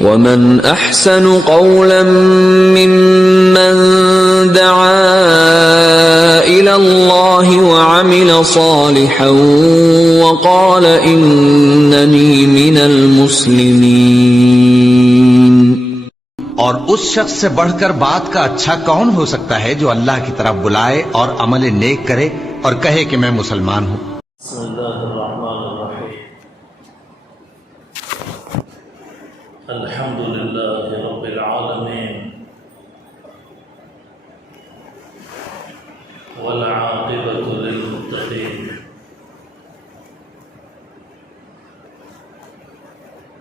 ومن احسن قولا ممن دعا الى الله وعمل صالحا وقال انني من المسلمين۔ اور اس شخص سے بڑھ کر بات کا اچھا کون ہو سکتا ہے جو اللہ کی طرف بلائے اور عمل نیک کرے اور کہے کہ میں مسلمان ہوں۔ بسم اللہ الرحمن الرحیم۔ الحمد للہ رب العالمین والعاقبۃ للمتقین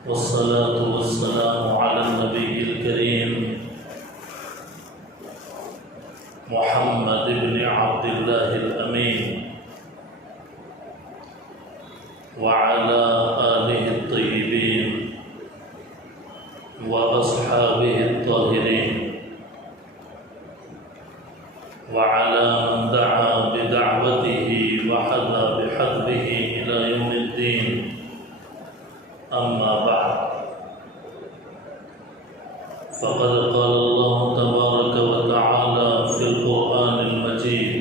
والصلاة والسلام على النبی الکریم محمد بن عبد اللہ الامین وعلى آلہ الطیبین وأصحابه الطاهرين وعلى من دعا بدعوته وحظى بحظه إلى يوم الدين، أما بعد، فقد قال الله تبارك وتعالى في القرآن المجيد: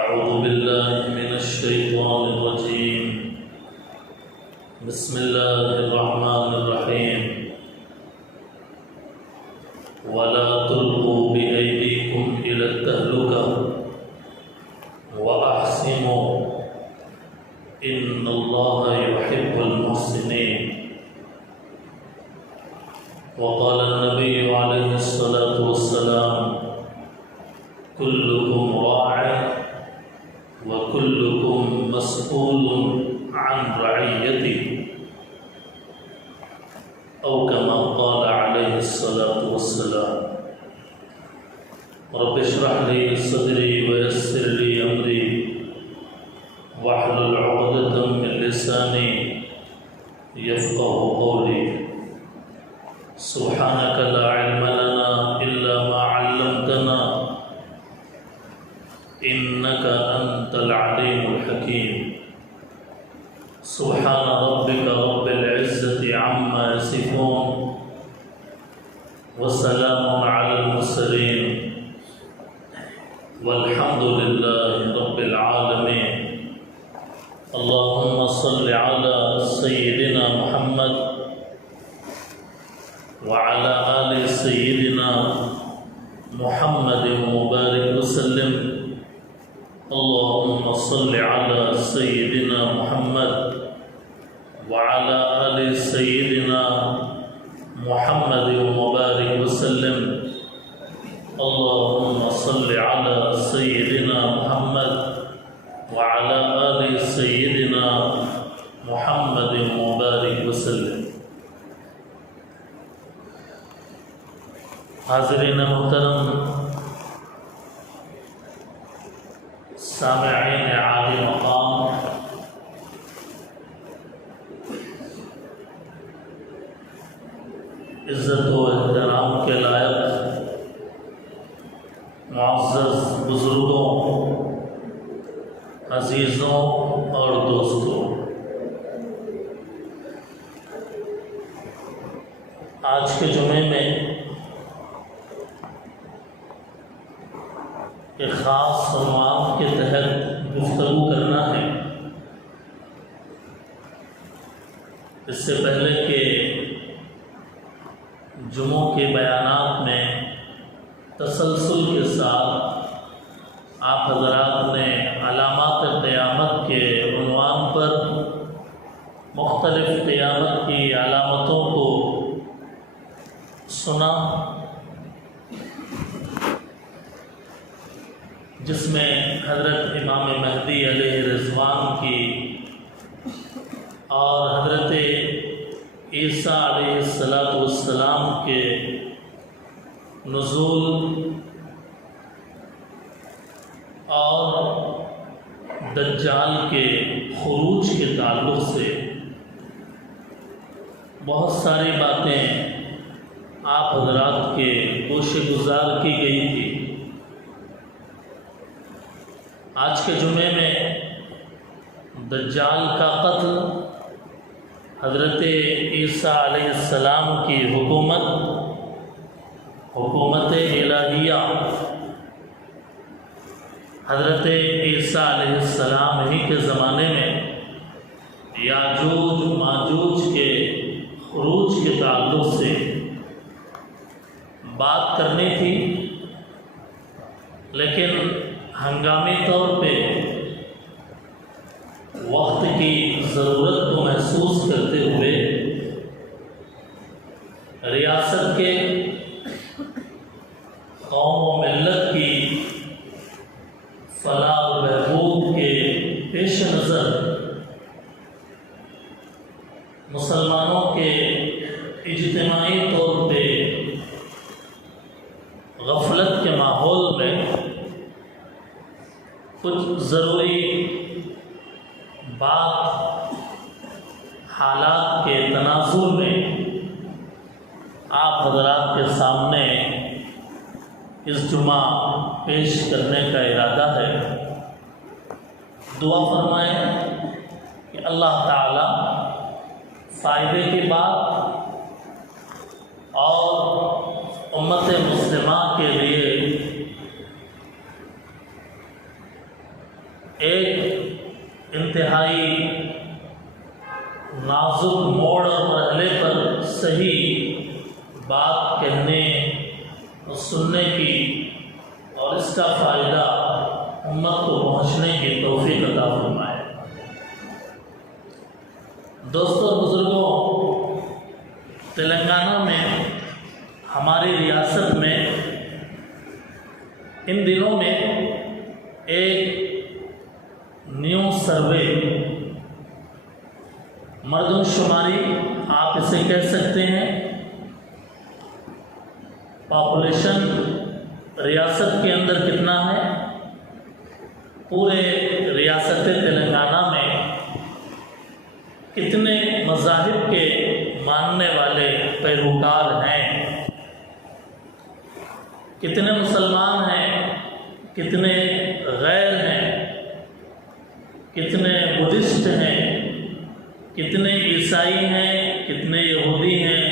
أعوذ بالله من الشيطان الرجيم، بسم الله الرحمن الرحيم، ولا تلقوا بأيديكم إلى التهلكة وأحسنوا إن الله يحب المحسنين۔ وقال النبي عليه الصلاة والسلام: كلكم راع وكلكم مسؤول عن رعيته، أو كما قال عليه الصلاة والسلام۔ رب اشرح لي صدري ويسر لي أمري واحلل عقدة من لساني يفقه قولي، سبحانك لا علم لنا إلا ما علمتنا إنك أنت العليم الحكيم۔ سبحان ربك رب العزة عما يصفون وسلام على المرسلين والحمد لله رب العالمين۔ اللهم صل على سيدنا محمد وعلى آل سيدنا محمد وبارك وسلم۔ اللهم صل على سيدنا محمد وعلى آل سيدنا محمد وبارك وسلم۔ اللهم صل على سيدنا محمد وعلى آل سيدنا محمد وبارك وسلم۔ حاضرین محترم، سامعین عالی مقام، عزت و احترام کے لائق معزز بزرگوں، عزیزوں اور دوستوں، آج کے جمعے میں ایک خاص عنوان کے تحت گفتگو کرنا ہے۔ اس سے پہلے کہ جمعوں کے بیانات میں تسلسل کے ساتھ آپ حضرات نے علامات قیامت کے عنوان پر مختلف قیامت کی علامتوں کو سنا، جس میں حضرت امام مہدی علیہ رضوان کی اور حضرت عیسیٰ علیہ السلام کے نزول اور دجال کے خروج کے تعلق سے بہت ساری باتیں آپ حضرات کے گوش گزار کی گئی تھی۔ آج کے جمعے میں دجال کا قتل حضرت عیسیٰ علیہ السلام کی حکومت الہیہ حضرت عیسیٰ علیہ السلام ہی کے زمانے میں یاجوج ماجوج کے خروج کے تعلق سے بات کرنی تھی، لیکن ہنگامی طور پہ وقت کی ضرورت کو محسوس کرتے ہوئے ریاست کے قوم و ملت کی فلاح و بہبود کے پیش نظر مسلمانوں کے اجتماعی طور پہ غفلت کے ماحول میں کچھ ضروری بات حالات کے تناظر میں آپ حضرات کے سامنے اس جمعہ پیش کرنے کا ارادہ ہے۔ دعا فرمائیں کہ اللہ تعالی فائدے کی بات اور امت مسلمہ کے لیے ایک انتہائی نازک موڑ اور مرحلے پر صحیح بات کہنے اور سننے کی اور اس کا فائدہ امت کو پہنچنے کی توفیق عطا فرمائے۔ دوستوں بزرگوں، تلنگانہ میں ہماری ریاست میں ان دنوں میں ایک نیو سروے، مردم شماری آپ اسے کہہ سکتے ہیں، پاپولیشن ریاست کے اندر کتنا ہے، پورے ریاست تلنگانہ میں کتنے مذاہب کے ماننے والے پیروکار ہیں، کتنے مسلمان ہیں، کتنے غیر ہیں، کتنے بدھسٹ ہیں، کتنے عیسائی ہیں، کتنے یہودی ہیں،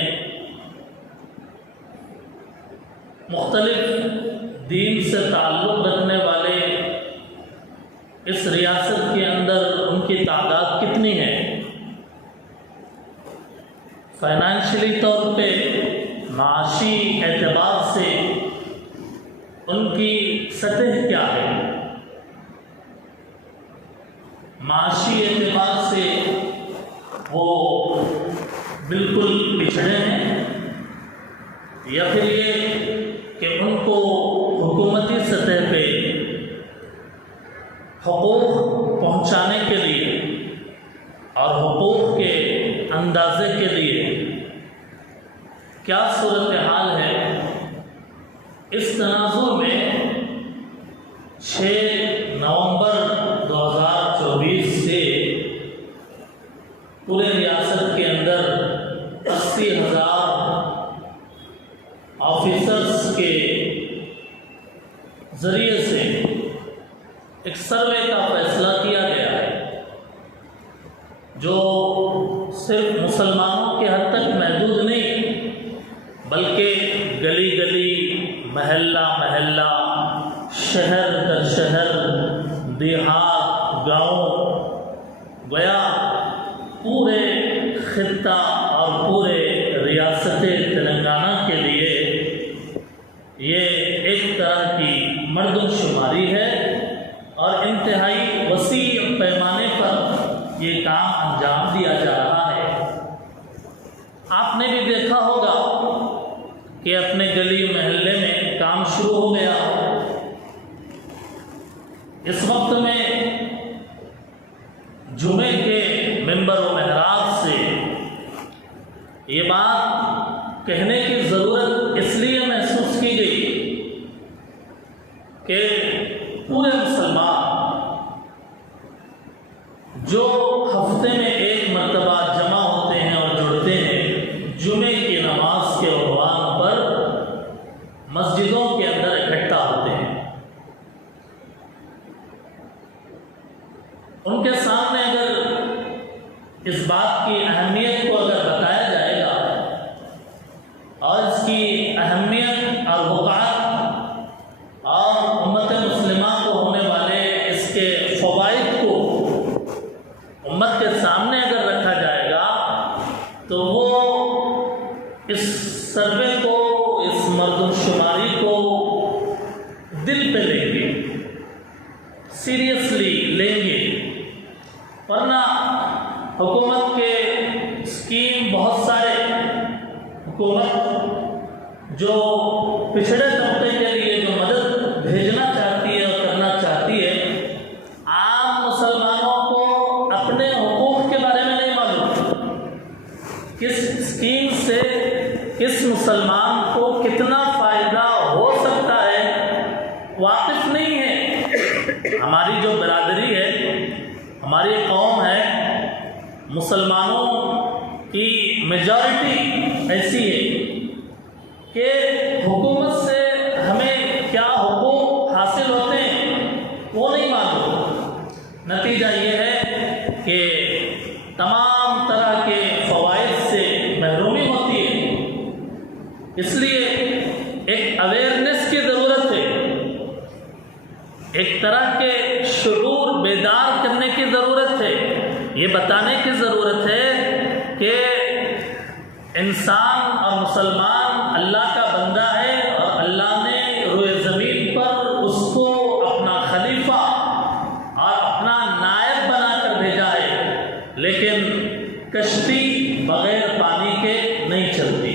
مختلف دین سے تعلق رکھنے والے اس ریاست کے اندر ان کی تعداد کتنی ہے، فائنانشلی طور پہ معاشی اعتبار سے ان کی سطح کیا ہے، معاشی اعتبار سے وہ بالکل پچھڑے ہیں یا پھر یہ کہ ان کو حکومتی سطح پہ حقوق پہنچانے کے لیے اور حقوق کے اندازے کے لیے کیا صورتحال ہے، اس تناظر میں 6 نومبر 2024 سے پورے ریاست کے اندر 80,000 آفیسرز کے ذریعے سے ایک سروے کا فیصلہ کیا گیا ہے، جو صرف مسلمانوں کے حد تک محدود نہیں بلکہ گلی گلی، محلہ محلہ، شہر در شہر، دیہات، گاؤں، گویا پورے خطہ اور پورے ریاست تلنگانہ کے لیے یہ ایک طرح کی مردم شماری ہے اور انتہائی وسیع پیمانے پر یہ کام انجام دیا جا رہا ہے۔ آپ نے بھی دیکھا ہوگا کہ اپنے گلی محلے میں کام شروع ہو گیا۔ اس وقت میں جمعے کے ممبر و محراب سے یہ بات کہنے کی ضرورت اس لیے محسوس کی گئی کہ پورے مسلمان جو ہفتے میں ایک مرتبہ جمع ہوتے ہیں اور جڑتے ہیں جمعے کی نماز کے عنوان پر مسجدوں کے اندر اکٹھا ہوتے ہیں، ان کے سامنے اگر اس بات کی اہمیت تو وہ اس سروے کو، اس مردم شماری کو دل پہ لیں گے، سیریسلی لیں گے، ورنہ حکومت کے اسکیم بہت سارے، حکومت جو پچھڑے طبقے کے لیے جو مدد بھیجنا چاہتی ہے اور کرنا چاہتی ہے، عام مسلمانوں کو اپنے حقوق کے بارے میں نہیں معلوم، کس اسکیم سے کس مسلمان کو کتنا فائدہ ہو سکتا ہے واقف نہیں ہے۔ ہماری جو برادری ہے، ہماری قوم ہے، مسلمانوں کی میجارٹی ایسی ہے کہ حکومت سے ہمیں کیا حقوق حاصل ہوتے ہیں وہ نہیں معلوم۔ نتیجہ یہ ہے کہ تمام طرح کے فوائد سے محرومی ہوتی ہے۔ اس لیے ایک اویئرنیس کی ضرورت ہے، ایک طرح کے شعور بیدار کرنے کی ضرورت ہے، یہ بتانے کی ضرورت ہے کہ انسان اور مسلمان اللہ کا بندہ ہے اور اللہ نے روئے زمین پر اس کو اپنا خلیفہ اور اپنا نائب بنا کر بھیجا ہے، لیکن کشتی بغیر پانی کے نہیں چلتی۔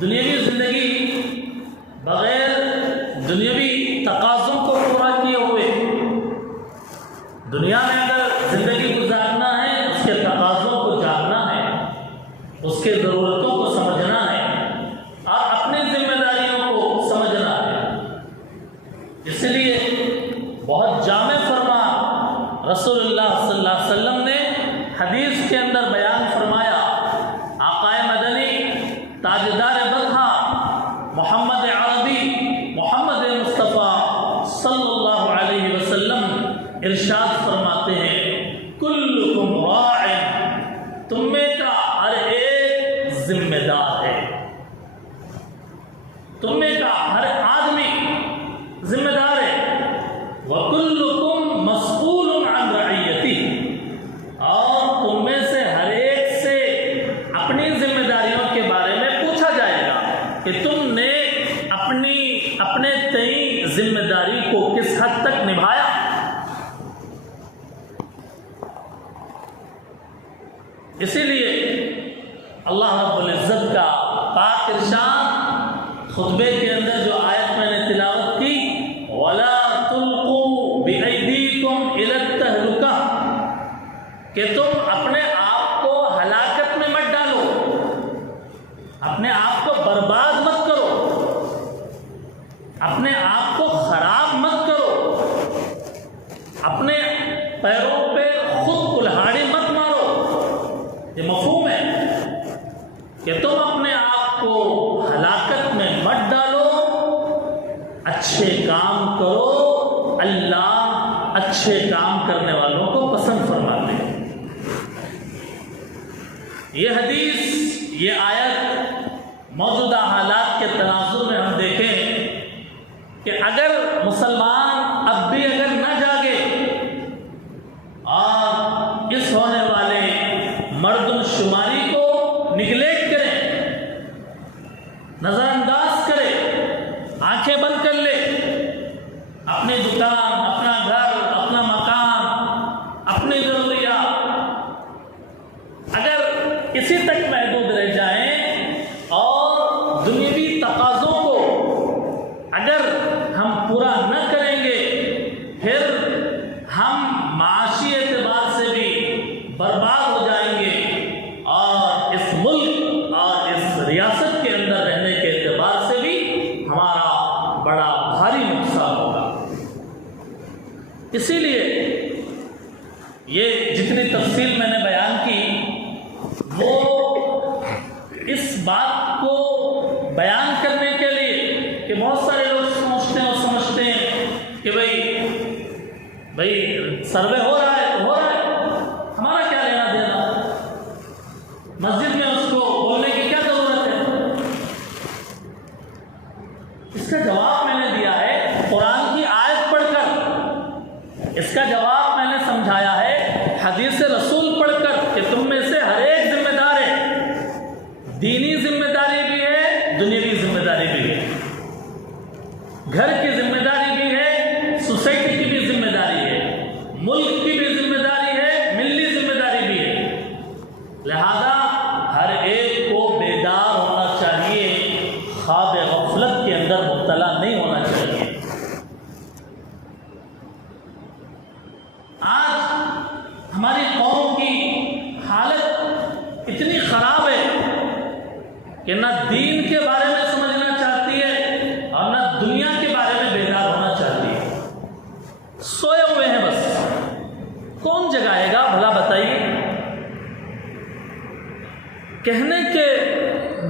دنیاوی زندگی بغیر دنیاوی تقاضوں کو پورا کیے ہوئے، دنیا میں اگر زندگی گزارنا ہے اس کے تقاضوں کو جاننا ہے، اس کے ضرورتوں کو سمجھنا ہے اور اپنی ذمہ داریوں کو سمجھنا ہے۔ اس لیے بہت جامع فرمان رسول اللہ صلی اللہ علیہ وسلم نے حدیث کے اندر بیان فرمایا۔ آقائے مدنی، تاجدار بدھا، محمد عربی، محمد مصطفیٰ صلی اللہ علیہ وسلم ارشاد فرماتے ہیں، کلکم راع، تم میں کا ہر ایک ذمہ دار ہے، تم میں کا ہر آدمی ذمہ دار ہے۔ وَكُلُّكُمْ مَسْئُولٌ عَنْ رَعِيَّتِهِ، اور تم میں سے ہر ایک سے اپنی ذمہ داریوں کے بارے میں پوچھا جائے گا کہ تم نے اپنے تئیں ذمہ داری کو کس حد تک نبھایا۔ اسی لیے اللہ رب العزت کا پاک ارشاد خطبے کے اندر جو آیت میں نے تلاوت کی، وَلَا تُلْقُوا بِأَيْدِيكُمْ إِلَى التَّهْلُكَةِ، کہ تم اپنے آپ کو ہلاکت میں مت ڈالو، اپنے آپ کو برباد مت کرو، اپنے آپ کو خراب مت کرو، اپنے پیروں پہ خود کلہاڑی مت مارو۔ یہ مفہوم ہے کہ تم اپنے آپ کو ہلاکت میں مت ڈالو، اچھے کام کرو، اللہ اچھے کام کرنے والوں کو پسند فرماتے ہیں۔ یہ حدیث، یہ آیت موجودہ حالات کے تناظر میں ہم دیکھیں کہ اگر مسلمان اب بھی اگر نہ جاگے اور اس ہونے والے مردم شماری کو نگلیکٹ کرے، نظر انداز کرے، آنکھیں بند کر لے، اپنی دکان، اپنا گھر، اپنا مکان، اپنی ضروریات اگر اسی تک محدود رہ جائیں اور دنیاوی تقاضوں کو اگر ہم پورا نہ کریں گے، پھر ہم معاشی اعتبار سے بھی برباد ہو جائیں گے اور اس ملک اور اس ریاست کے اندر رہنے کے اعتبار سے بھی ہمارا بڑا بھاری نقصان ہوگا۔ اسی لیے یہ جتنی تفصیل میں نے بیان کی وہ اس بات کو بیان کرنے کے لیے کہ بہت سارے لوگ سمجھتے ہیں کہ بھائی سروے ہو رہا ہے تو ہو رہا ہے، ہمارا کیا لینا دینا، مسجد میں اس کو بولنے کی کیا ضرورت ہے۔ اس کا جواب میں نے دیا ہے قرآن کی آیت پڑھ کر، اس کا جواب میں نے سمجھایا ہے حدیث رسول پڑھ کر کہ تم میں سے ہر ایک ذمہ خراب ہے کہ نہ دین کے بارے میں سمجھنا چاہتی ہے اور نہ دنیا کے بارے میں بیدار ہونا چاہتی ہے، سوئے ہوئے ہیں بس۔ کون جگائے گا بھلا بتائیے؟ کہنے کے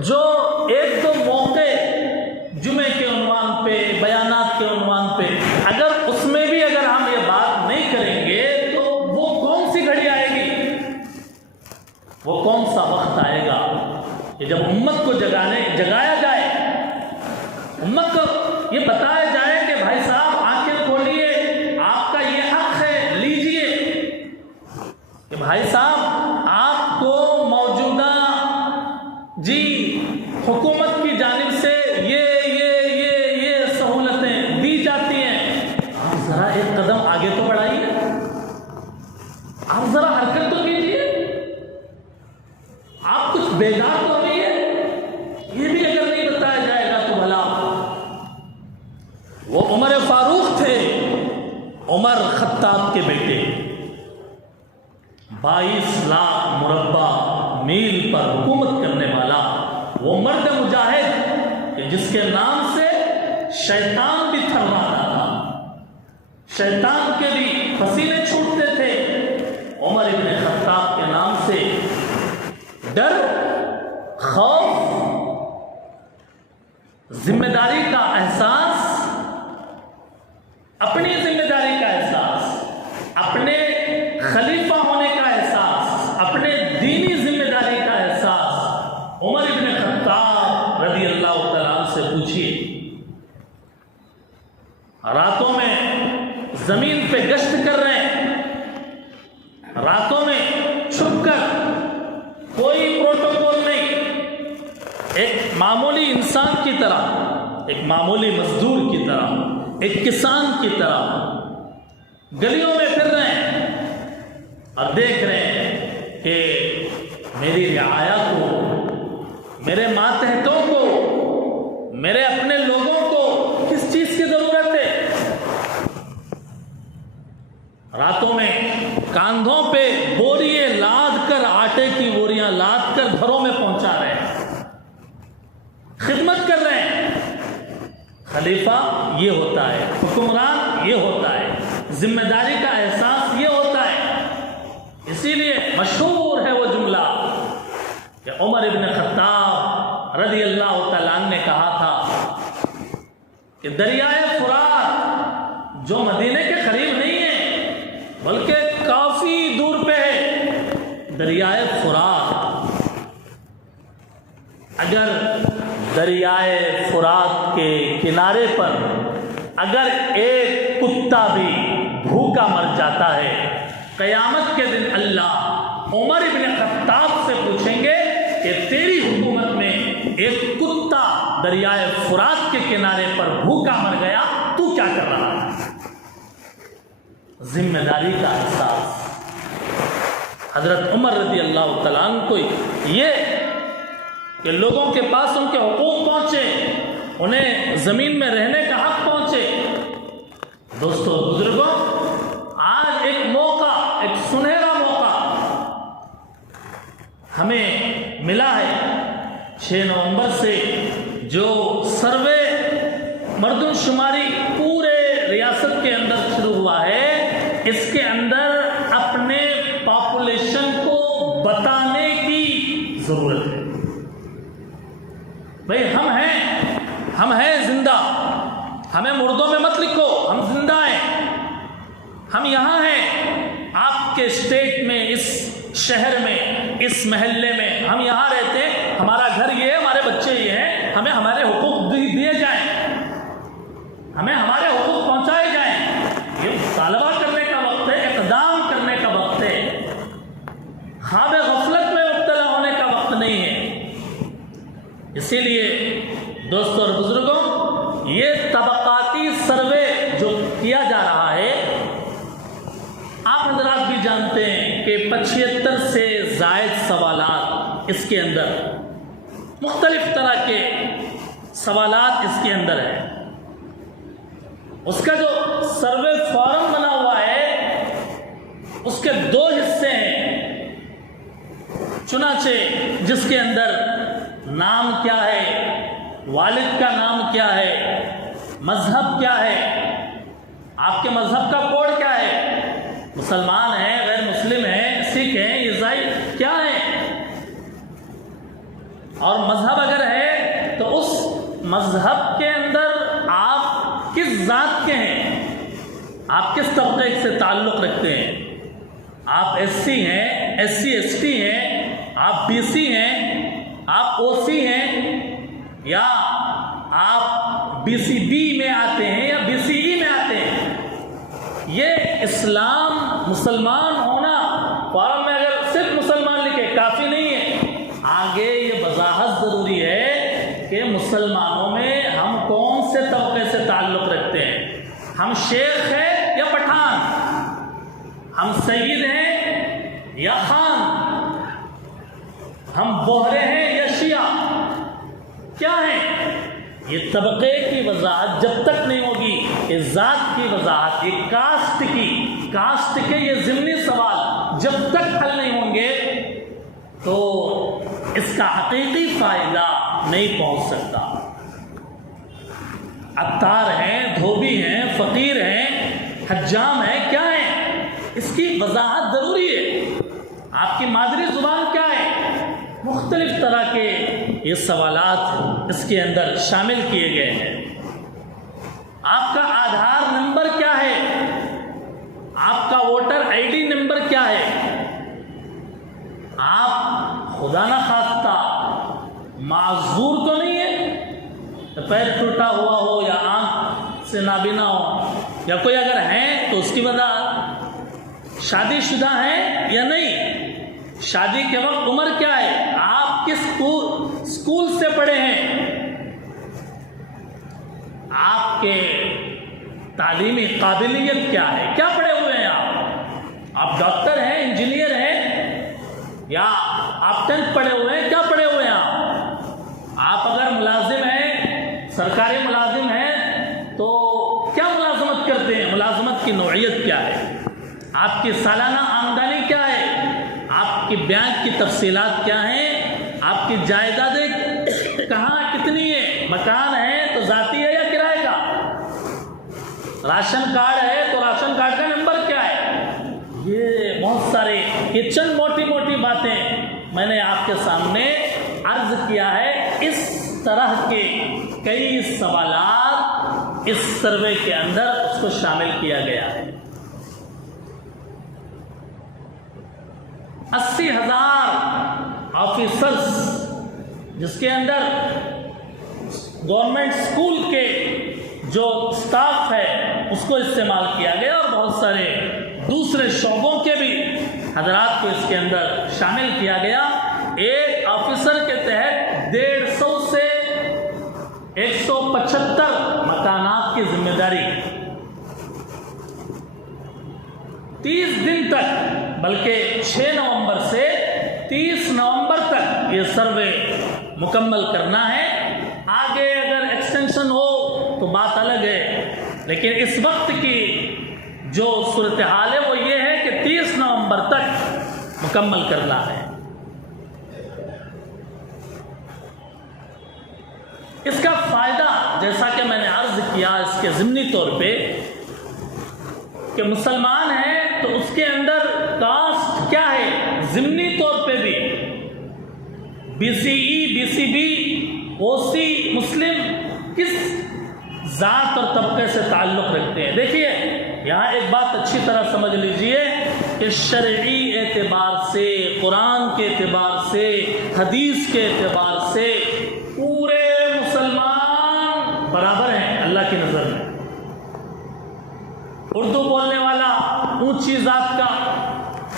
جو ایک دو موقع جمعے کے عنوان پہ، بیانات کے عنوان پہ، اگر اس میں بھی اگر ہم یہ بات نہیں کریں گے تو وہ کون سی گھڑی آئے گی، وہ کون سا وقت آئے گا کہ جب امت کو جگایا جائے، امت کو یہ بتایا جائے کہ بھائی صاحب آنکھیں کھولیے، آپ کا یہ حق ہے، لیجئے، کہ بھائی صاحب آپ کو موجودہ حکومت کی جانب سے یہ سہولتیں دی جاتی ہیں، آپ ذرا ایک قدم آگے تو بڑھائیے، آپ ذرا حرکت تو کیجیے، آپ کچھ بیدار تو ہوئیے۔ یہ بھی اگر نہیں بتایا جائے گا تو بھلا وہ عمر فاروق تھے، عمر خطاب کے بیٹے، 22 لاکھ مربع میل پر حکومت کرنے والا وہ مرد مجاہد کہ جس کے نام سے شیطان بھی تھرماتا تھا، شیطان کے بھی پسینے چھوٹتے تھے، عمر ابن خطاب کے نام سے ڈر، خوف، ذمہ داری کا احساس، اپنی ذمہ داری کا احساس، اپنے خلیفہ ہونے کا احساس، اپنے دینی ذمہ داری کا احساس، عمر ابن خطاب رضی اللہ تعالیٰ عنہ سے پوچھیے۔ راتوں میں زمین پہ گشت کر رہے ہیں، راتوں میں چھپ کر، کوئی پروٹوکول نہیں، ایک معمولی انسان کی طرح، ایک معمولی مزدور کی طرح، ایک کسان کی طرح گلیوں میں پھر رہے ہیں اور دیکھ رہے ہیں کہ میری رعایا کو، میرے ماتحتوں کو، میرے اپنے لوگوں کو کس چیز کی ضرورت ہے۔ راتوں میں کاندھوں پہ بوریے لاد کر، آٹے کی بوریاں لاد کر گھروں میں پہنچا رہے ہیں، خدمت کر رہے ہیں۔ خلیفہ یہ ہوتا ہے، حکمران یہ ہوتا ہے، ذمہ داری کا احساس یہ ہوتا ہے۔ اسی لیے مشہور ہے وہ جملہ کہ عمر ابن خطاب رضی اللہ تعالیٰ عنہ نے کہا تھا کہ دریائے فرات جو مدینے کے قریب نہیں ہے بلکہ کافی دور پہ ہے، دریائے فرات، اگر دریائے فرات کے کنارے پر اگر ایک کتا بھی بھوکا مر جاتا ہے، قیامت کے دن اللہ عمر ابن خطاب سے پوچھیں گے کہ تیری حکومت میں ایک کتا دریائے فرات کے کنارے پر بھوکا مر گیا، تو کیا کر رہا ہے؟ ذمہ داری کا احساس۔ حضرت عمر رضی اللہ تعالیٰ عنہ کو یہ کہ لوگوں کے پاس ان کے حقوق پہنچے، انہیں زمین میں رہنے کا حق پہنچے۔ دوستو بزرگوں، آج ایک موقع، ایک سنہرا موقع ہمیں ملا ہے۔ 6 نومبر سے جو سروے مردم شماری پورے ریاست کے اندر شروع ہوا ہے، اس کے اندر اپنے پاپولیشن کو بتانے کی ضرورت ہے۔ بھئی ہم ہیں زندہ، ہمیں مردوں میں مت لکھو، ہم زندہ ہیں، ہم یہاں ہیں، آپ کے اسٹیٹ میں، اس شہر میں، اس محلے میں ہم یہاں رہتے ہیں، ہمارا گھر یہ ہے، ہمارے بچے یہ ہیں، ہمیں ہمارے حقوق دیے جائیں، ہمیں ہمارے حقوق پہنچائے جائیں۔ یہ مطالبہ کرنے کا وقت ہے، اقدام کرنے کا وقت ہے، خواب غفلت میں مبتلا ہونے کا وقت نہیں ہے۔ اسی لیے دوستو اور بزرگوں، یہ طبقاتی سروے جو کیا جا رہا ہے، آپ حضرات بھی جانتے ہیں کہ 75 سے زائد سوالات اس کے اندر، مختلف طرح کے سوالات اس کے اندر ہیں۔ اس کا جو سروے فارم بنا ہوا ہے، اس کے 2 حصے ہیں۔ چنانچہ جس کے اندر نام کیا ہے، والد کا نام کیا ہے، مذہب کیا ہے، آپ کے مذہب کا کوڈ کیا ہے، مسلمان ہیں، غیر مسلم ہیں، سکھ ہیں، عیسائی کیا ہے، اور مذہب اگر ہے تو اس مذہب کے اندر آپ کس ذات کے ہیں، آپ کس طبقے سے تعلق رکھتے ہیں، آپ ایس سی ہیں، ایس سی ایس ٹی ہیں، آپ بی سی ہیں، آپ او سی ہیں، یا آپ بی سی بی میں آتے ہیں یا بی سی ای میں آتے ہیں۔ یہ اسلام مسلمان ہونا فارم میں اگر صرف مسلمان لکھے کافی نہیں ہے، آگے یہ وضاحت ضروری ہے کہ مسلمانوں میں ہم کون سے طبقے سے تعلق رکھتے ہیں، ہم شیخ ہیں یا پٹھان، ہم سید ہیں یا خان، ہم بوہرے ہیں یا شیعہ، کیا ہیں؟ یہ طبقے کی وضاحت جب تک نہیں ہوگی، یہ ذات کی وضاحت، یہ کاسٹ کے یہ ضمنی سوال جب تک حل نہیں ہوں گے تو اس کا حقیقی فائدہ نہیں پہنچ سکتا۔ عطار ہیں، دھوبی ہیں، فقیر ہیں، حجام ہیں، کیا ہیں؟ اس کی وضاحت ضروری ہے۔ آپ کی مادری زبان کیا ہے؟ مختلف طرح کے یہ سوالات اس کے اندر شامل کیے گئے ہیں۔ آپ کا آدھار نمبر کیا ہے؟ آپ کا ووٹر آئی ڈی نمبر کیا ہے؟ آپ خدا نہ خواستہ معذور تو نہیں ہے، پیر ٹوٹا ہوا ہو یا آنکھ سے نابینا ہو، یا کوئی اگر ہیں تو اس کی وجہ، شادی شدہ ہیں یا نہیں، شادی کے وقت عمر کیا ہے، آپ کس اسکول سے پڑھے ہیں، آپ کے تعلیمی قابلیت کیا ہے، کیا پڑھے ہوئے ہیں آپ ڈاکٹر ہیں، انجینئر ہیں، یا آپ 10th پڑھے ہوئے ہیں، کیا پڑھے ہوئے ہیں آپ اگر ملازم ہیں، سرکاری ملازم ہیں تو کیا ملازمت کرتے ہیں، ملازمت کی نوعیت کیا ہے، آپ کی سالانہ آمدنی کیا ہے، آپ کی بینک کی تفصیلات کیا ہیں، آپ کی جائیدادیں کہاں کتنی ہے، مکان ہے تو ذاتی ہے یا کرائے کا، راشن کارڈ ہے تو راشن کارڈ کا نمبر کیا ہے۔ یہ بہت سارے، یہ چند موٹی موٹی باتیں میں نے آپ کے سامنے عرض کیا ہے۔ اس طرح کے کئی سوالات اس سروے کے اندر اس کو شامل کیا گیا ہے۔ 80,000 آفیسرز جس کے اندر گورنمنٹ اسکول کے جو اسٹاف ہے اس کو استعمال کیا گیا، اور بہت سارے دوسرے شعبوں کے بھی حضرات کو اس کے اندر شامل کیا گیا۔ ایک آفیسر کے تحت 150 سے 175 مکانات کی ذمہ داری، 30 دن تک، بلکہ 6 نومبر سے 30 نومبر تک یہ سروے مکمل کرنا ہے۔ آگے اگر ایکسٹینشن ہو تو بات الگ ہے، لیکن اس وقت کی جو صورتحال ہے وہ یہ ہے کہ 30 نومبر تک مکمل کرنا ہے۔ اس کا فائدہ جیسا کہ میں نے عرض کیا اس کے ضمنی طور پہ کہ مسلمان ہیں تو اس کے اندر کاسٹ کیا ہے، ضمنی طور پہ بھی بی سی ای، بی سی بی، او سی، مسلم کس ذات اور طبقے سے تعلق رکھتے ہیں۔ دیکھیے یہاں ایک بات اچھی طرح سمجھ لیجئے کہ شرعی اعتبار سے، قرآن کے اعتبار سے، حدیث کے اعتبار سے پورے مسلمان برابر ہیں اللہ کی نظر میں۔ اردو بولنے والا اونچی ذات کا،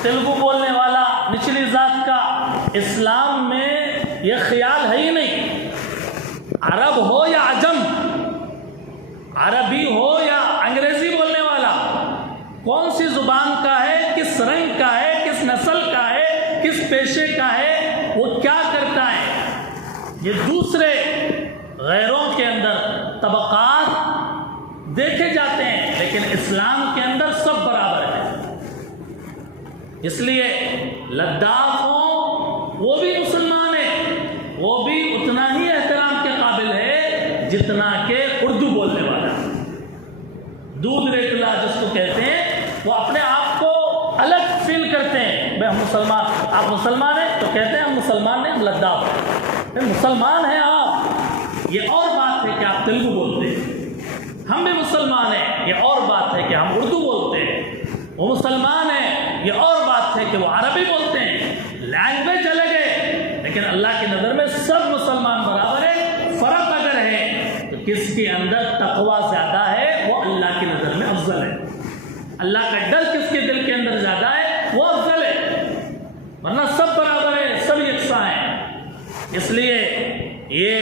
تیلگو بولنے والا نچلی ذات کا، اسلام میں یہ خیال ہے ہی نہیں۔ عرب ہو یا عجم، عربی ہو یا انگریزی بولنے والا، کون سی زبان کا ہے، کس رنگ کا ہے، کس نسل کا ہے، کس پیشے کا ہے، وہ کیا کرتا ہے، یہ دوسرے غیروں کے اندر طبقات دیکھے جاتے ہیں، لیکن اسلام کے اندر سب برابر ہیں۔ اس لیے لداخ ہوں وہ بھی مسلمان ہے، وہ بھی اتنا ہی احترام کے قابل ہے جتنا کہ اردو بولنے والا ہے۔ دودھ ریتلا جس کو کہتے ہیں، وہ اپنے آپ کو الگ فیل کرتے ہیں، بھائی ہم مسلمان، آپ مسلمان ہیں تو کہتے ہیں ہم مسلمان ہیں، ہم لداخ ہیں، مسلمان ہیں آپ، یہ اور بات ہے کہ آپ تیلگو بولتے ہیں، ہم بھی مسلمان ہیں، یہ اور بات ہے کہ ہم اردو بولتے ہیں، وہ مسلمان ہیں، یہ اور بات ہے کہ وہ عربی بولتے ہیں، لینگویج الگ ہے، لیکن اللہ کی نظر میں سب مسلمان برابر ہیں۔ فرق اگر ہے تو کس کے اندر تقوی زیادہ ہے وہ اللہ کی نظر میں افضل ہے، اللہ کا ڈر کس کے دل کے اندر زیادہ ہے وہ افضل ہے، ورنہ سب برابر ہے، سب یکساں ہیں۔ اس لیے یہ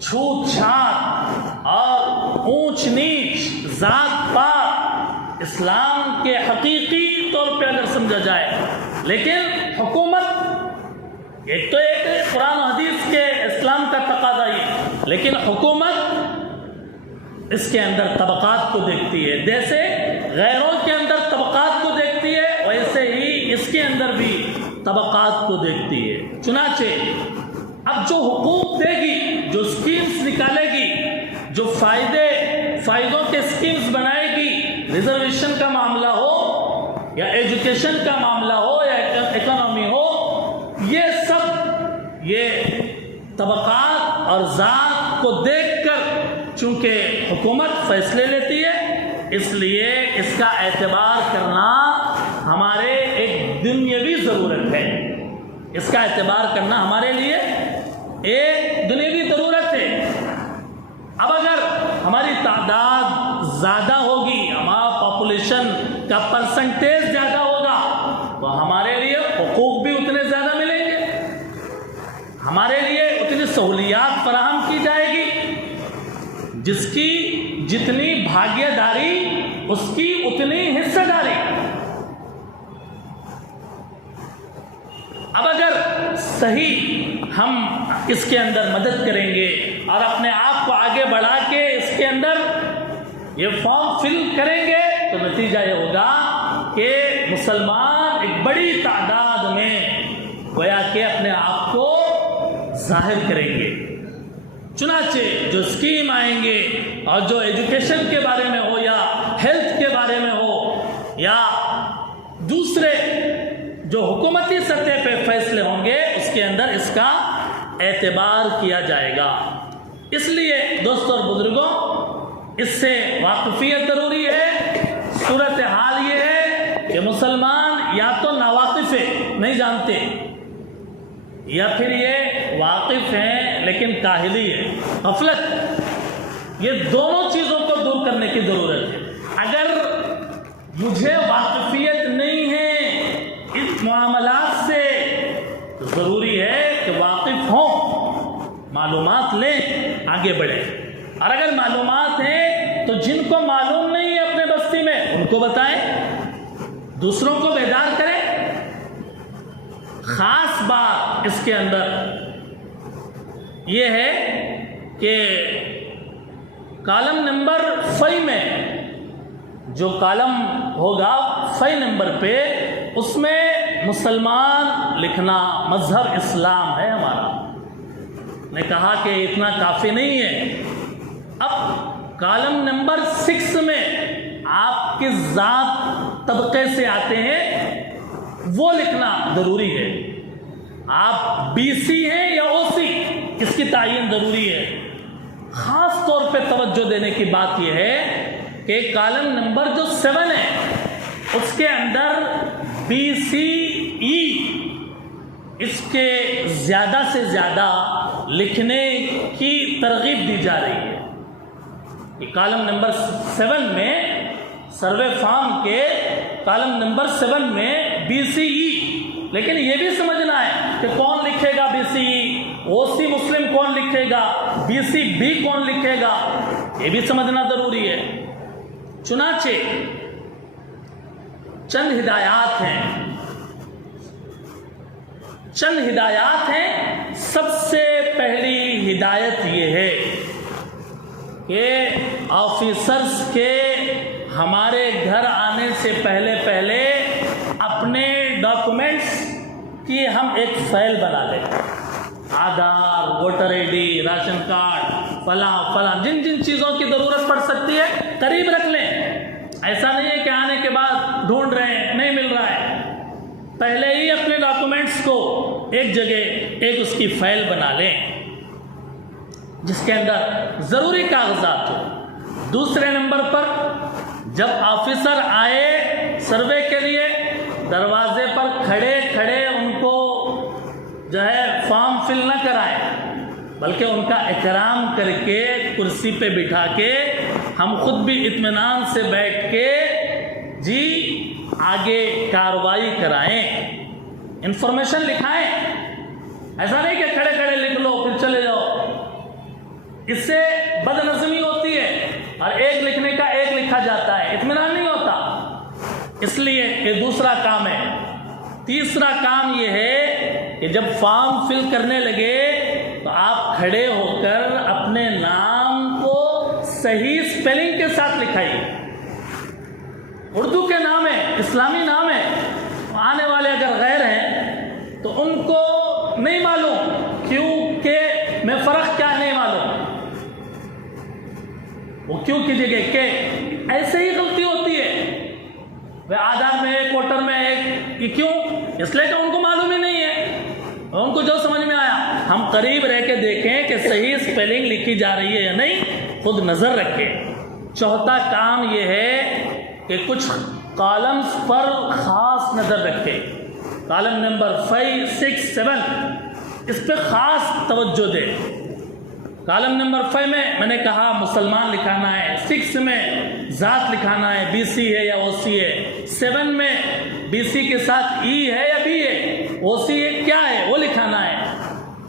چھوت چھات اور اونچ نیچ، ذات پات اسلام کے حقیقی طور پہ اگر سمجھا جائے، لیکن حکومت ایک تو ایک قرآن و حدیث کے اسلام کا تقاضا ہی، لیکن حکومت اس کے اندر طبقات کو دیکھتی ہے، جیسے غیروں کے اندر طبقات کو دیکھتی ہے ویسے ہی اس کے اندر بھی طبقات کو دیکھتی ہے۔ چنانچہ اب جو حقوق دے گی، جو اسکیمز نکالے گی، جو فائدوں کے اسکیمز بنائے گی، ریزرویشن کا معاملہ ہو یا ایجوکیشن کا معاملہ ہو یا اکنامی ہو، یہ سب یہ طبقات اور ذات کو دیکھ کر چونکہ حکومت فیصلے لیتی ہے، اس لیے اس کا اعتبار کرنا ہمارے ایک دنیاوی ضرورت ہے، اس کا اعتبار کرنا ہمارے لیے ایک دنیاوی ضرورت ہے۔ اب اگر ہماری تعداد زیادہ ہوگی، ہمارا پاپولیشن کا پرسنٹیج زیادہ ہوگا، تو ہمارے لیے حقوق بھی اتنے زیادہ ملیں گے، ہمارے لیے اتنی سہولیات فراہم کی جائے گی، جس کی جتنی بھاگیہ داری اس کی اتنی حصہ داری۔ اب اگر صحیح ہم اس کے اندر مدد کریں گے اور اپنے آپ کو آگے بڑھا کے اس کے اندر یہ فارم فل کریں گے تو نتیجہ یہ ہوگا کہ مسلمان ایک بڑی تعداد میں گویا کہ اپنے آپ کو ظاہر کریں گے۔ چنانچہ جو اسکیم آئیں گے اور جو ایجوکیشن کے بارے میں ہو یا ہیلتھ کے بارے میں ہو یا دوسرے جو حکومتی سطح پہ فیصلے ہوں گے، اس کے اندر اس کا اعتبار کیا جائے گا۔ اس لیے دوستوں اور بزرگوں، اس سے واقفیت ضروری ہے۔ صورتحال یہ ہے کہ مسلمان یا تو ناواقف ہے، نہیں جانتے، یا پھر یہ واقف ہیں لیکن کاہلی ہے، غفلت۔ یہ دونوں چیزوں کو دور کرنے کی ضرورت ہے۔ اگر مجھے واقفیت نہیں ہے اس معاملات سے، تو ضروری ہے کہ واقف ہوں، معلومات لیں، آگے بڑھیں، اور اگر معلومات ہیں تو جن کو معلوم نہیں ہے اپنے بستی میں ان کو بتائیں، دوسروں کو بیدار کریں۔ خاص بات اس کے اندر یہ ہے کہ کالم نمبر 5 میں جو کالم ہوگا 5 نمبر پہ، اس میں مسلمان لکھنا، مذہب اسلام ہے ہمارا۔ نے کہا کہ اتنا کافی نہیں ہے، اب کالم نمبر 6 میں آپ کس ذات طبقے سے آتے ہیں وہ لکھنا ضروری ہے۔ آپ بی سی ہیں یا او سی، اس کی تعین ضروری ہے۔ خاص طور پہ توجہ دینے کی بات یہ ہے کہ کالم نمبر جو 7 ہے اس کے اندر بی سی ای، اس کے زیادہ سے زیادہ لکھنے کی ترغیب دی جا رہی ہے۔ یہ کالم نمبر 7 میں، سروے فارم کے کالم نمبر 7 میں بی سی ای، لیکن یہ بھی سمجھنا ہے کہ کون لکھے گا بی سی ای، او سی مسلم کون لکھے گا، بی سی بی کون لکھے گا، یہ بھی سمجھنا ضروری ہے۔ چنانچہ چند ہدایات ہیں۔ سب سے پہلی ہدایت یہ ہے کہ آفیسرز کے ہمارے گھر آنے سے پہلے اپنے ڈاکومنٹس کہ ہم ایک فائل بنا لیں، Aadhaar, voter I D, ration card, فلاں جن جن چیزوں کی ضرورت پڑ سکتی ہے قریب رکھ لیں۔ ایسا نہیں ہے کہ آنے کے بعد ڈھونڈ رہے ہیں نہیں مل رہا ہے، پہلے ہی اپنے ڈاکومنٹس کو ایک جگہ ایک اس کی فائل بنا لیں جس کے اندر ضروری کاغذات ہو۔ دوسرے نمبر پر جب آفیسر آئے سروے کے لیے، دروازے پر کھڑے کھڑے ان کو جو ہے فارم فل نہ کرائیں، بلکہ ان کا اکرام کر کے کرسی پہ بٹھا کے ہم خود بھی اطمینان سے بیٹھ کے جی آگے کارروائی کرائیں، انفارمیشن لکھائیں۔ ایسا نہیں کہ کھڑے کھڑے لکھ لو پھر چلے جاؤ، اس سے بد نظمی ہوتی ہے اور ایک لکھنے کا ایک لکھا جاتا ہے، اطمینان نہیں ہوتا۔ اس لیے یہ دوسرا کام ہے۔ تیسرا کام یہ ہے کہ جب فارم فل کرنے لگے تو آپ کھڑے ہو کر اپنے نام کو صحیح سپیلنگ کے ساتھ لکھائیے۔ اردو کے نام ہے، اسلامی نام ہے، آنے والے اگر غیر ہیں تو ان کو نہیں معلوم، کیونکہ میں فرق کیا نہیں معلوم، وہ کیوں کی جگہ کہ ایسے ہی غلطی ہوتی ہے، وہ آدھار میں ایک، ووٹر میں ایک، یہ کیوں؟ اس لیے کہ ان کو معلوم ہی نہیں ہے، ان کو جو سمجھ میں آیا۔ ہم قریب رہ کے دیکھیں کہ صحیح سپیلنگ لکھی جا رہی ہے یا نہیں، خود نظر رکھیں۔ چوتھا کام یہ ہے کہ کچھ کالمز پر خاص نظر رکھیں، کالم نمبر 5، 6، 7 اس پہ خاص توجہ دیں۔ کالم نمبر 5 میں نے کہا مسلمان لکھانا ہے، 6 میں ذات لکھانا ہے، بی سی ہے یا او سی ہے، 7 میں بی سی کے ساتھ ای ہے یا بی ہے، او سی ہے کیا ہے وہ لکھانا ہے۔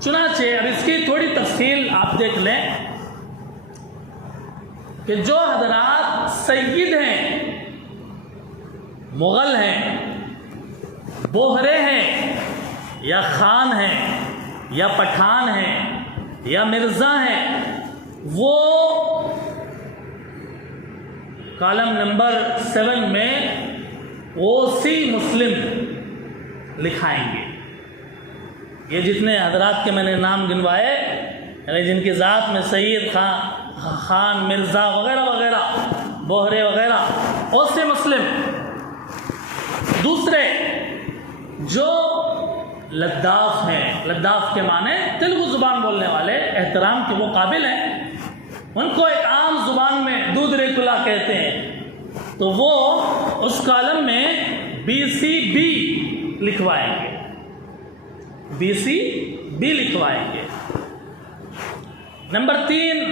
چنانچہ اب اس کی تھوڑی تفصیل آپ دیکھ لیں کہ جو حضرات سید ہیں، مغل ہیں، بوہرے ہیں یا خان ہیں یا پٹھان ہیں یا مرزا ہیں، وہ کالم نمبر 7 میں او سی مسلم لکھائیں گے۔ یہ جتنے حضرات کے میں نے نام گنوائے، یعنی جن کی ذات میں سید، خان، مرزا وغیرہ وغیرہ، بوہرے وغیرہ، او سی مسلم۔ دوسرے جو لداف ہیں، لداف کے معنی تیلگو زبان بولنے والے، احترام کے وہ قابل ہیں، ان کو ایک عام زبان میں دودھ ریکلا کہتے ہیں، تو وہ اس کالم میں بی سی بی لکھوائیں گے، بی سی بی لکھوائیں گے۔ نمبر 3،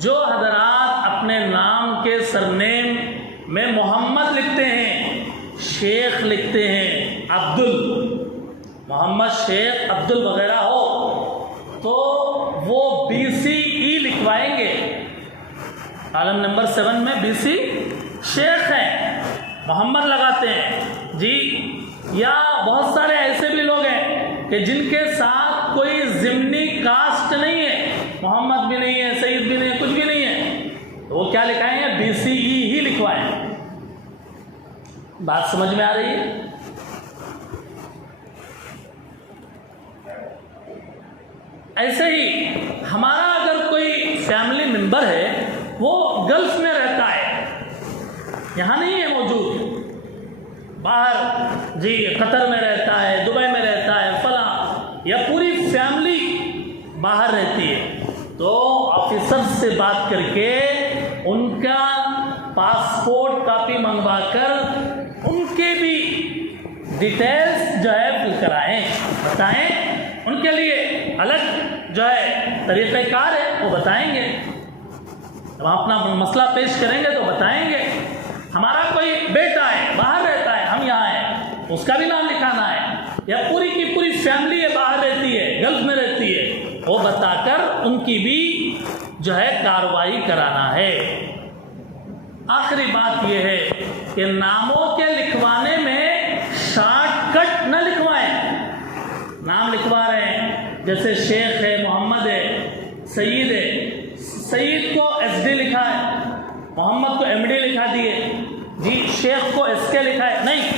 جو حضرات اپنے نام کے سرنیم میں محمد لکھتے ہیں، شیخ لکھتے ہیں، محمد شیخ عبدل وغیرہ ہو، تو وہ بی سی ای لکھوائیں گے۔ کالم نمبر 7 میں بی سی شیخ ہیں، محمد لگاتے ہیں جی۔ یا بہت سارے ایسے بھی لوگ ہیں کہ جن کے ساتھ کوئی ضمنی کاسٹ نہیں ہے، محمد بھی نہیں ہے، سید بھی نہیں ہے، کچھ بھی نہیں ہے، تو وہ کیا لکھائیں گے؟ بی سی ای ہی لکھوائیں۔ بات سمجھ میں آ رہی ہے؟ ایسے ہی ہمارا اگر کوئی فیملی ممبر ہے، وہ گلف میں رہتا ہے، یہاں نہیں ہے موجود، باہر جی قطر میں رہتا ہے، دبئی میں رہتا ہے، فلاں، یا پوری فیملی باہر رہتی ہے، تو آفیسر سے بات کر کے ان کا پاسپورٹ کاپی منگوا کر ان کے بھی ڈیٹیلز جو ہے فل کرائیں، بتائیں، ان کے لیے الگ جو ہے طریقہ کار ہے وہ بتائیں گے، جب ہم اپنا مسئلہ پیش کریں گے تو بتائیں گے۔ ہمارا کوئی بیٹا ہے باہر رہتا ہے، ہم یہاں ہیں، اس کا بھی نام لکھانا ہے، یا پوری کی پوری فیملی ہے باہر رہتی ہے، گلف میں رہتی ہے، وہ بتا کر ان کی بھی جو ہے کارروائی کرانا ہے۔ آخری بات یہ ہے کہ ناموں کے لکھوانے میں شارٹ کٹ نہ لکھوائیں۔ نام لکھوا رہے ہیں، جیسے شیخ ہے، محمد ہے، سید ہے، سید کو ایس ڈی لکھا ہے، محمد کو ایم ڈی لکھا دیے جی، شیخ کو ایس کے لکھا ہے، نہیں،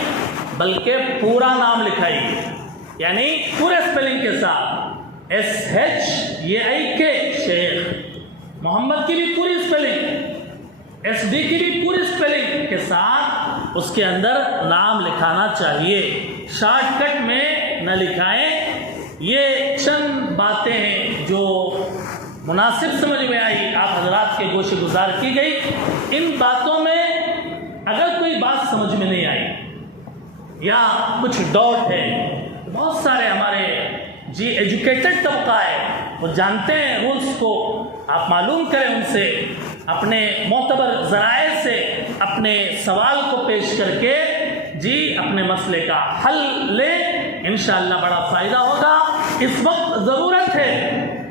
بلکہ پورا نام لکھائیے، یعنی پورے اسپیلنگ کے ساتھ SHAIK شیخ، محمد کی بھی پوری اسپیلنگ، SD کی بھی پوری اسپیلنگ کے ساتھ اس کے اندر نام لکھانا چاہیے، شارٹ کٹ میں نہ لکھائیں۔ یہ چند باتیں ہیں جو مناسب سمجھ میں آئی، آپ حضرات کے گوش گزار کی گئی۔ ان باتوں میں اگر کوئی بات سمجھ میں نہیں آئی یا کچھ ڈاؤٹ ہے، بہت سارے ہمارے ایجوکیٹڈ طبقہ ہے، وہ جانتے ہیں رولز کو، آپ معلوم کریں ان سے، اپنے معتبر ذرائع سے اپنے سوال کو پیش کر کے اپنے مسئلے کا حل لیں، انشاءاللہ بڑا فائدہ ہوگا۔ اس وقت ضرورت ہے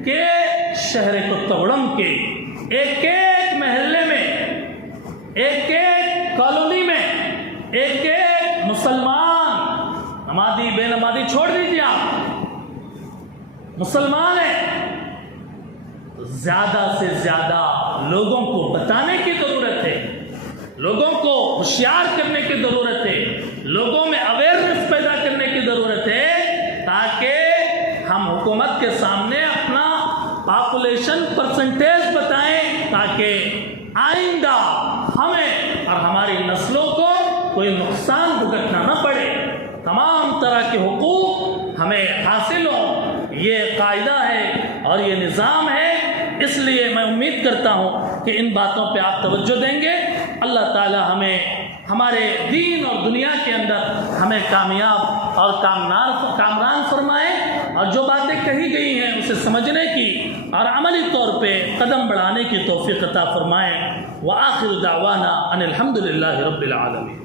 کہ شہر کوتگوڑم کے ایک ایک محلے میں، ایک ایک کالونی میں، ایک ایک مسلمان، نمازی بے نمازی چھوڑ دیجیے، آپ مسلمان ہیں، زیادہ سے زیادہ لوگوں کو بتانے کی ضرورت ہے، لوگوں کو ہوشیار کرنے کی ضرورت ہے، لوگوں میں اویئرنیس پیدا کرنے کی ضرورت ہے، تاکہ ہم حکومت کے سامنے اپنا پاپولیشن پرسنٹیج بتائیں، تاکہ آئندہ ہمیں اور ہماری نسلوں کو کوئی نقصان بھگتنا نہ پڑے، تمام طرح کے حقوق ہمیں حاصل ہوں۔ یہ قاعدہ ہے اور یہ نظام ہے، اس لیے میں امید کرتا ہوں کہ ان باتوں پہ آپ توجہ دیں گے۔ اللہ تعالی ہمیں ہمارے دین اور دنیا کے اندر ہمیں کامیاب اور کامران فرمائے، اور جو باتیں کہی گئی ہیں اسے سمجھنے کی اور عملی طور پہ قدم بڑھانے کی توفیق عطا فرمائے۔ وآخر دعوانا ان الحمد للہ رب العالمین۔